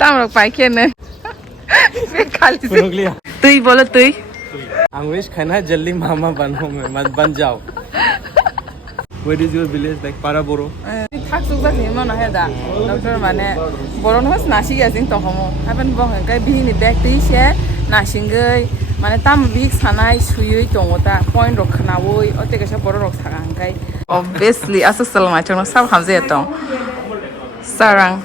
तामरक पाइके खाली तुई बोलो तुई अंग्रेज खाना है जल्दी मामा बनो मैं मत बन जाओ Where is your village like Paraboro थाक सुक जाखि मन हेदा डॉक्टर माने बरन हस नासि गाजिं तहमो हाबेन बहन गाय बिनि बैक दैसे नासिंगै माने ताम बिक सानाय सुयै दङता पॉइंट रक खानावै अतेगेसा बर रक सागांगाय obviously asal macam सब हमजे दं sarang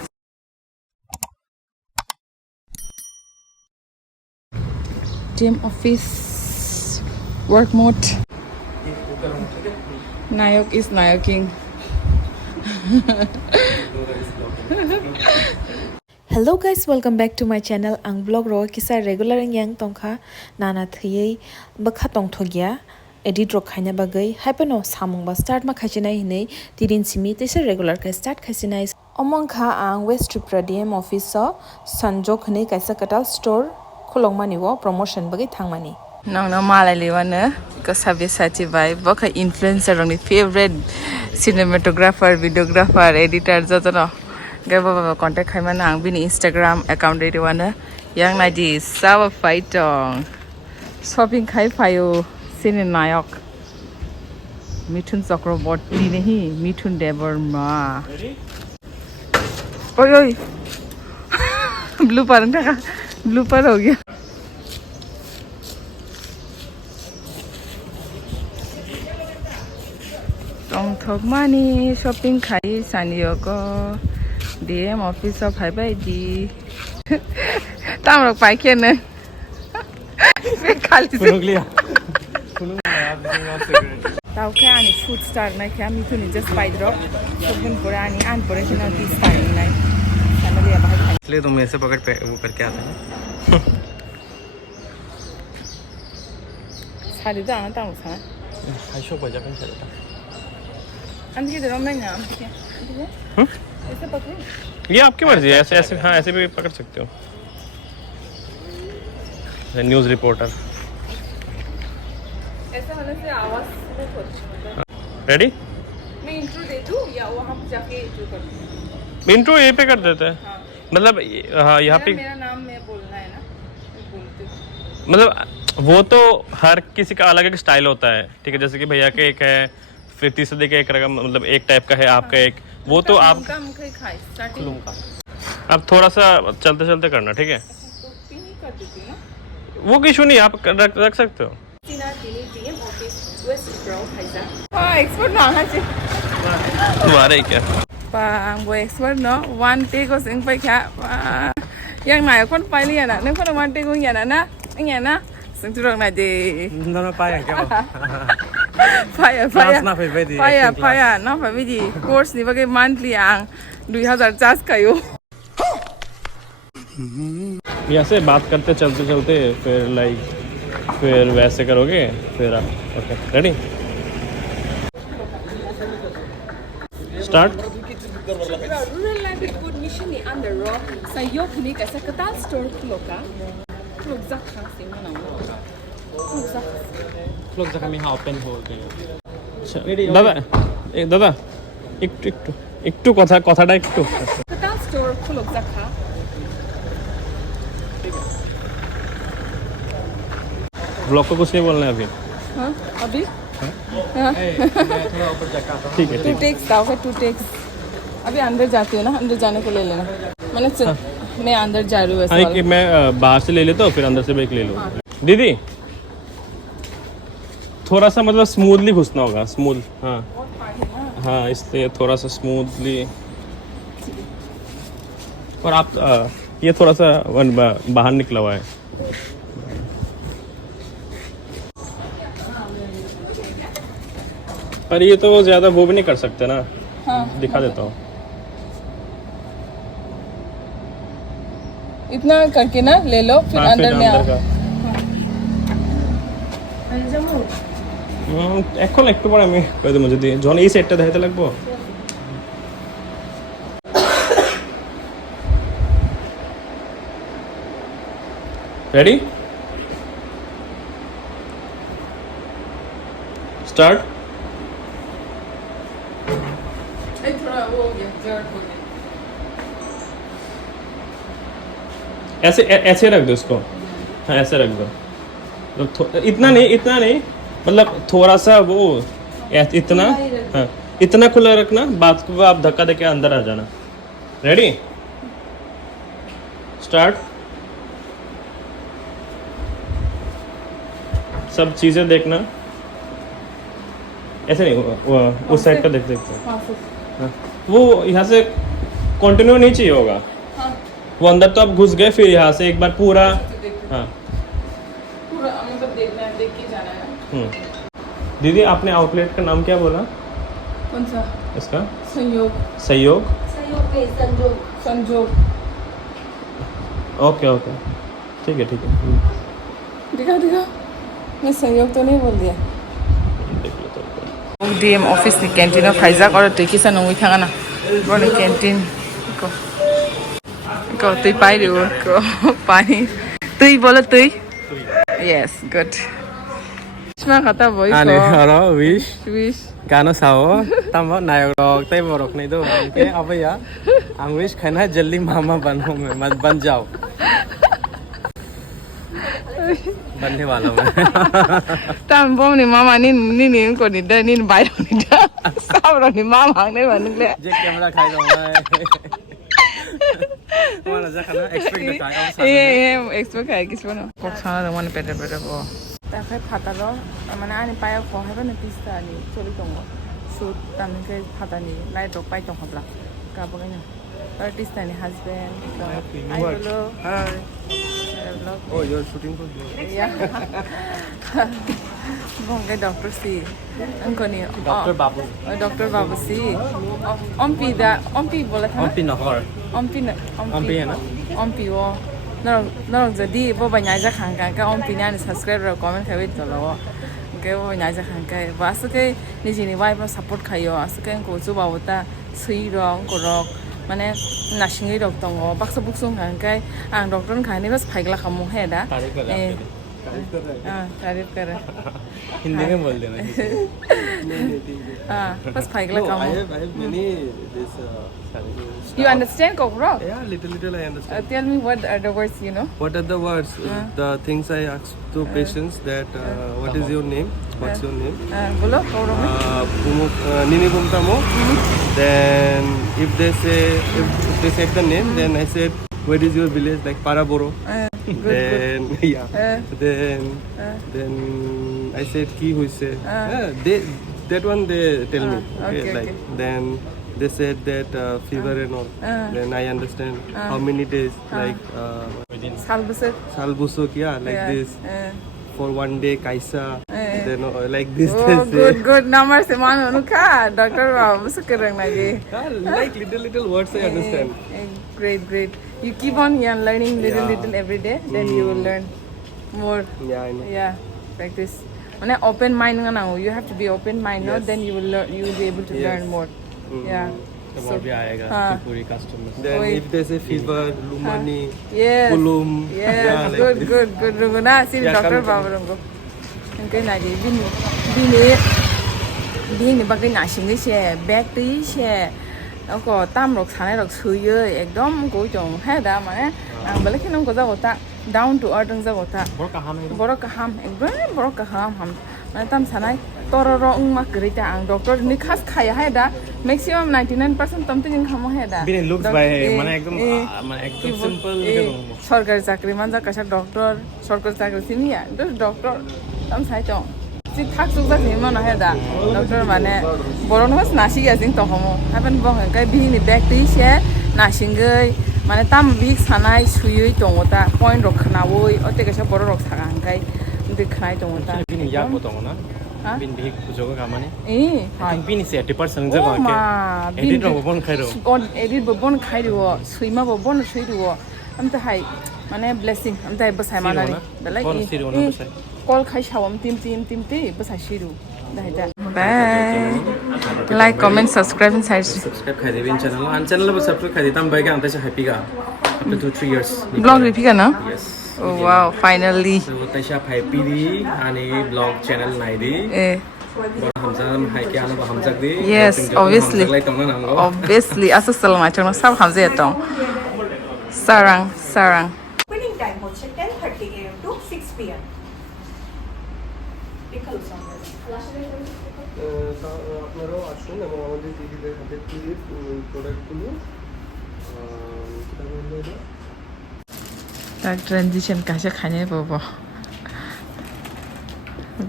gym office work mode Nayok is nayoking Hello guys, welcome back to my channel. Ang vlog ro kisa regular yang tongkha nana thiyei bakha tongthogya edit ro khaina bagai haipano samung ba start ma khachina hinei tirin simi tese regular ka start khachina omong kha ang West Tripura IGM office so sanjok hinei kaisa katal store khulongmani wo promotion bagai thangmani nang na malai lewane ko sabi sachi bai baka influencer rong ni favorite cinematographer videographer editor jotono gai baba contact khaimana ang bini Instagram account re wana yang naji sawa faitong shopping khai phayo sine nayok mithun chakraborty nahi mithun debarma oi oi blooper na blooper ho gaya tong thok mani shopping khai saniyo ko DM office of hai bai di tamrok paike ne khali Punuglia tau kha ani food star na kha mithuni just pai drop sobun pura ani an pura kina di star nai family अब है इसलिए तुम ऐसे पकड़ पे वो करके आते हैं सारी दा ना ताऊ सा हाइशो बजा कर चलता अंदर की तरफ मैं नाम ठीक है ऐसे पकड़े ये आपकी मर्जी है ऐसे ऐसे हाँ ऐसे भी पकड़ सकते हो न्यूज़ रिपोर्टर ऐसे होने से आवाज में कुछ रेडी मैं इंट्रो दे दूं या वहां जाके इंट्रो कर दूं इंट्रो ये पे कर देते हैं हाँ मतलब हाँ यहाँ पे मेरा नाम मैं बोलना है ना मैं बोलती हूँ मतलब वो तो हर किसी का अलग एक स्टाइल होता है ठीक है जैसे कि भैया का एक है फिर तीसरे का एक रकम मतलब एक टाइप का है आपका एक वो तो आप अब थोड़ा सा चलते चलते करना ठीक है वो किशू नहीं आप रख सकते हो तुम्हारे क्या वो एक्सपर्ट नो वन टे को सिंग पे क्या yang nai kon pai li na ne kon wan te ko ya na nya na sing tu rong na de no pai क्या Fire na fa di course ni bagai monthly ang 2000 kayo ऐसे बात करते चलते चलते फिर like फिर वैसे करोगे फिर आप okay ready start rural livelihood mission ni under ro sayok ni ka sa katal store kloka klok zakha sing na लोग जगह में ओपन हो गए दादा एक दादा একটু কথাটা একটু katal store klok zakha blog को कुछ नहीं बोलना है अभी हां अभी मैं थोड़ा ऊपर जाकर आता हूं ठीक है टू टेक्स दाओ का टू टेक्स अभी अंदर जाती हूँ ना अंदर जाने को ले लेना मैंने मैं अंदर जा रही हूँ वैसे हाँ मैं बाहर से ले लेता हूँ फिर अंदर से भी ले लूँ दीदी थोड़ा सा मतलब स्मूथली घुसना होगा स्मूथ हाँ हाँ इसलिए थोड़ा सा स्मूथली और आप ये थोड़ा सा बाहर निकला हुआ है पर ये तो ज़्यादा वो भी नहीं कर सकते ना हाँ दिखा देता हूँ इतना करके ना ले लो फिर हाँ, अंदर में आओ এখন একটু পরে আমি করে দেবো যদি যখন এই সেটটা দেখাতে লাগবো রেডি स्टार्ट थोड़ा वो हो गया जर्क हो गया ऐसे ऐसे रख दो इसको, हाँ ऐसे रख दो, मतलब इतना नहीं मतलब थोड़ा सा वो इतना, हाँ इतना खुला रखना, बात को आप धक्का देके अंदर आ जाना। Ready, start. सब चीजें देखना, ऐसे नहीं उस साइड का देखते हाँ। वो यहाँ से कंटिन्यू नहीं चाहिए होगा, वो अंदर तो आप घुस गए, फिर यहाँ से एक बार पूरा, हाँ पूरा मतलब देखना है, देख के जाना है। दीदी आपने आउटलेट का नाम क्या बोला? कौन सा? इसका संयोग। सहयोग, संयोग। ओके ठीक है दिखा मैं संयोग तो नहीं बोल दिया। डीएम ऑफिस नि कैंटीन खाइजाक और तुई किसा नंगुई थांगा ना बने कैंटीन को तुई पाई रे को पानी तुई बोलो तुई यस गुड इसमें खाता बोई को ane haro wish wish kano sao tamo nayok rok tai borok nei do ke apa ya ang wish khana jaldi mama bano मैं बन जाओ बनने वाला हूँ तम बोम नि मामा नि को नि द नि बाइर नि द सब रो नि मामा ने भन्नुले जे कैमरा खाइ दो मैं मलाई जाखना expect the time a expect खाइ किस बनो को खाना र मन पेटे बो ता खै फातालो माने आनि पाया खो हाबा न पिस्ता नि चोलि दङ सुट तामके फातानि लाइट रो पाइ दङ हब्ला गाबो गैन आर्टिस्ट नि husband I hello hi oh you're shooting for yeah bongkai doctor si angkoni doctor babu si ompi bola tha ompi nahor ompi है ना ompi wo no jadi bo banya ja khangka ka ompi ni subscribe ro comment khawi tolo ke bo banya ja khangka basuke nijini wife support khayo asuke ko chu bawta sui rong ko rok माने नाशिङै रक दङ बाक्सा बुक्सुं खांखाय आं doctor खानि बस फाइगला खामु है दा तारीफ कर हिंदी में बोल देना हां बस फाइगला खामु I have many this you understand kokro yeah little I understand tell me what are the words you know what are the words the things I ask to patients that what is your name what's your name bolo kokro nini bumtamo then if they say the name then I said where is your village like Paraboro then yeah then I said ki huise they that one they tell me okay like then they said that fever and all then I understand how many days like salbusuk yeah like this for one day kaisa then like this good number se man unuka doctor babu sukarang lagi like little words I understand great you keep on learning little every day then you will learn more yeah I know yeah practice mane open mind na you have to be open mind no then you will be able to learn more yeah so भी आएगा पूरी customer then if they say fever lumani yes kulum yeah good runguna si doctor babu rungo cái này thì bini bagai nashing se back ti se ko tam rok sane rok suye ekdom ko jong ha da mane ang bale khinam ko jabota down to earth jabota borok ham ekdom borok ham mane tam sanai tororo ungma krita ang doctor ni khas khaya ha da maximum 99% tamte jing khamo ha da bini looks by mane ekdom simple সরকারি চাকরি মানজা কাছা doctor সরকারি চাকরি সিনিয়া doctor tam sai chong si thak su za ni ma na he da doctor mane boron was nashi ga jing to homo haben bong kai bi ni back ti she nashingai mane tam week sanai suyui tong ta point rok khna woi ote ka sa borok sagang kai dik khnai tong ta bini yak bo tong na bin big pujo ga mane ha bini 80% ja ga ke edit ro bon khai ro on edit bo bon khai ro suima bo bon sui ro am ta hai mane blessing am ta basai manani belai call khai shawam tim ti basai shiru dai da bye like comment subscribe and subscribe khai devin channel an channel ba subscribe khai ditam bai ga am ta happy ga after 2-3 years blog repeat na yes oh wow finally so ta sha happy di ani blog channel nai di yes obviously asa salama chang sab hamze tong sarang time হচ্ছে 10:30 AM to 6 PM বিকাল সময় আপনারাও আসুন এবং আমাদের দিদিদের হাতে তৈরি প্রোডাক্টগুলো তার ট্রানজিশন কাছে খাইনে পাবো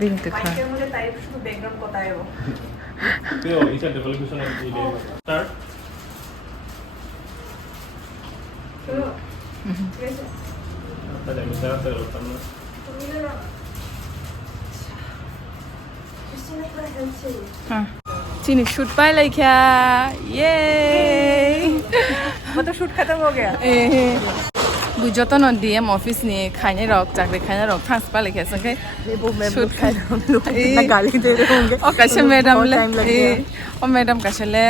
বিনতে খা মাইকের মধ্যে তাই শুধু ব্যাকগ্রাউন্ড কথাই হবে Yo, it's a development of the day. Start. Ada yang bisa saya lakukan. चीनी शूट पाए लाइक्या ये मतलब शूट खत्म हो गया बुझतो न डीएम ऑफिस ने खाने रॉक चाकरी खाने रॉक थांस पा लिखे संगे वो मैं शूट खा रहा हूं लोग कितना गाली दे रहे होंगे और कैसे मैडम ले ओ मैडम कैसे ले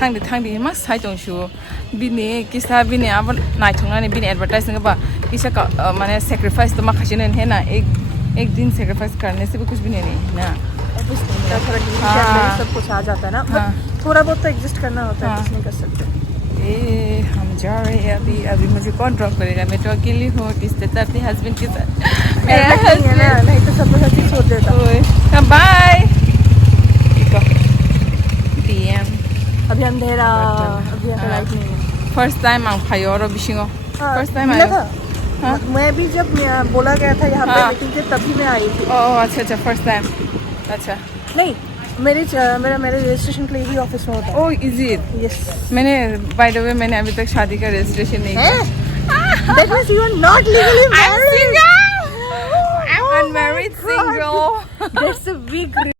थांदी मा साइ जोंशु बिने किसा बिने अब नाइ थंनानै बिने एडवर्टाइजिंग बा किसा माने सैक्रिफाइस तो मा खासिन है ना एक दिन सैक्रिफाइस करने से भी कुछ भी नहीं ना सब कुछ आ जाता है ना थोड़ा बहुत तो एग्जिस्ट करना होता है कुछ नहीं कर सकते हम जा रहे हैं अभी मुझे कौन ड्रॉप करेगा मैं तो अकेली हूँ रिश्तेदार अपने हस्बैंड के साथ नहीं तो सब लोग ऐसे छोड़ देता बाय डीएम अभी अंधेरा अभी लाइट नहीं है फर्स्ट टाइम आं फायो और बिशिंगो फर्स्ट टाइम मिला आया था मैं भी जब बोला गया था यहाँ पे मीटिंग के तभी मैं आई थी ओह अच्छा फर्स्ट टाइम अच्छा नहीं मेरे रजिस्ट्रेशन के लिए ही ऑफिस में होता है ओह इज इट यस मैंने बाय द वे मैंने अभी तक शादी का रजिस्ट्रेशन नहीं किया that means you are not legally married I'm unmarried single that's a big